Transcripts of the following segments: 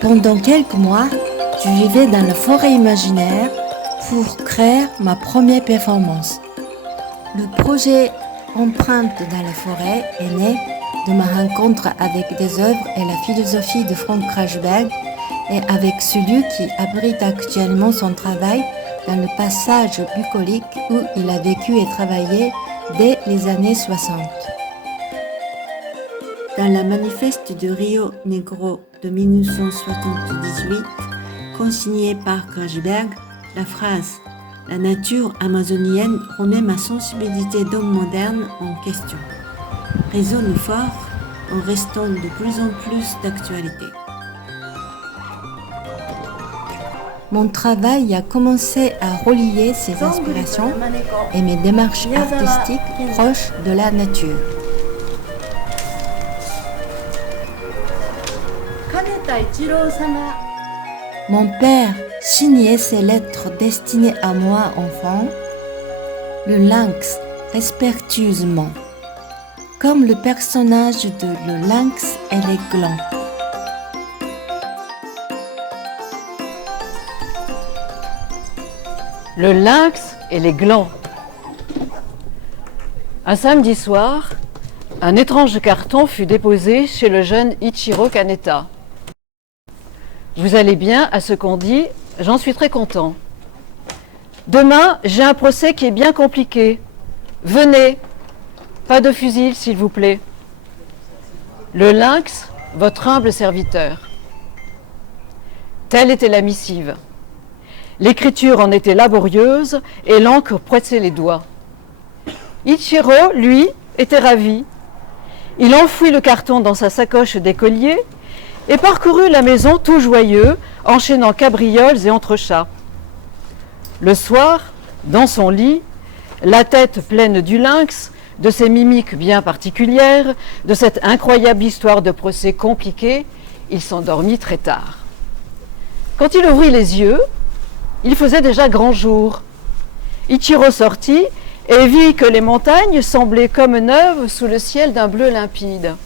Pendant quelques mois, je vivais dans la forêt imaginaire pour créer ma première performance. Le projet Empreinte dans la forêt est né de ma rencontre avec des œuvres et la philosophie de Frank Krashberg et avec celui qui abrite actuellement son travail dans le passage bucolique où il a vécu et travaillé dès les années 60. Dans la manifeste de Rio Negro de 1978, consignée par Krashberg, la phrase « La nature amazonienne remet ma sensibilité d'homme moderne en question » résonne fort en restant de plus en plus d'actualité. Mon travail a commencé à relier ces inspirations et mes démarches artistiques proches de la nature. Mon père signait ses lettres destinées à moi enfant, le lynx respectueusement, comme le personnage de Le lynx et les glands. Le lynx et les glands. Un samedi soir, un étrange carton fut déposé chez le jeune Ichiro Kaneta. Vous allez bien à ce qu'on dit, j'en suis très content. Demain, j'ai un procès qui est bien compliqué. Venez, pas de fusil s'il vous plaît. Le lynx, votre humble serviteur. Telle était la missive. L'écriture en était laborieuse et l'encre pressait les doigts. Ichiro, lui, était ravi. Il enfouit le carton dans sa sacoche d'écolier et parcourut la maison tout joyeux, enchaînant cabrioles et entrechats. Le soir, dans son lit, la tête pleine du lynx, de ses mimiques bien particulières, de cette incroyable histoire de procès compliqué, il s'endormit très tard. Quand il ouvrit les yeux, il faisait déjà grand jour. Ichiro sortit et vit que les montagnes semblaient comme neuves sous le ciel d'un bleu limpide.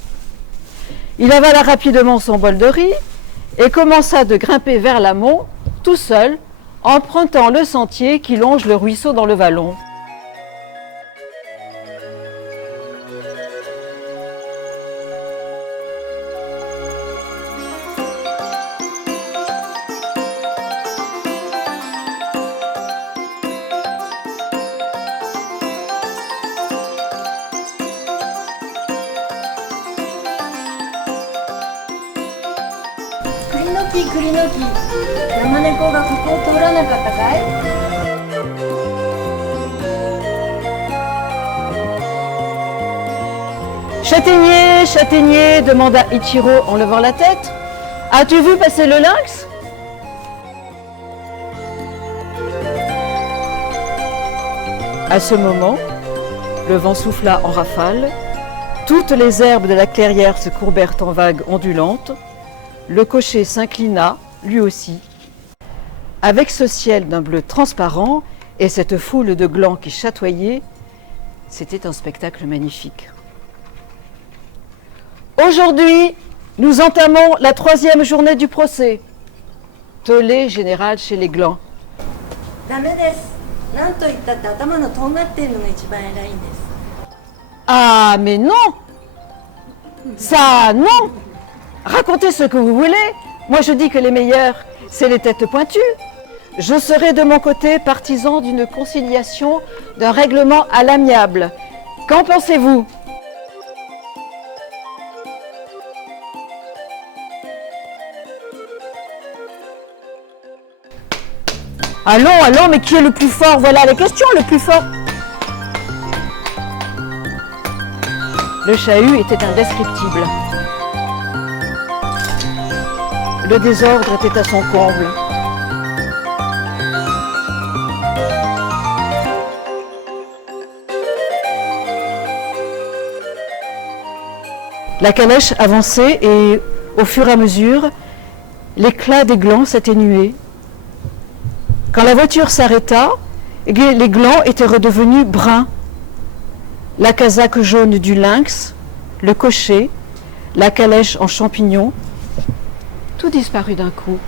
Il avala rapidement son bol de riz et commença de grimper vers l'amont, tout seul, empruntant le sentier qui longe le ruisseau dans le vallon. Châtaignier, châtaignier, demanda Ichiro en levant la tête. As-tu vu passer le lynx? À ce moment, le vent souffla en rafale, toutes les herbes de la clairière se courbèrent en vagues ondulantes, le cocher s'inclina, lui aussi. Avec ce ciel d'un bleu transparent et cette foule de glands qui chatoyaient, c'était un spectacle magnifique. Aujourd'hui, nous entamons la 3e journée du procès. Tollé général chez les glands. Ah, mais non! Ça, non! Racontez ce que vous voulez. Moi, je dis que les meilleurs, c'est les têtes pointues. Je serai de mon côté partisan d'une conciliation, d'un règlement à l'amiable. Qu'en pensez-vous? Allons, allons, mais qui est le plus fort? Voilà la question, le plus fort. Le chahut était indescriptible. Le désordre était à son comble. La calèche avançait et, au fur et à mesure, l'éclat des glands s'atténuait. Quand la voiture s'arrêta, les glands étaient redevenus bruns. La casaque jaune du lynx, le cocher, la calèche en champignons, tout disparut d'un coup.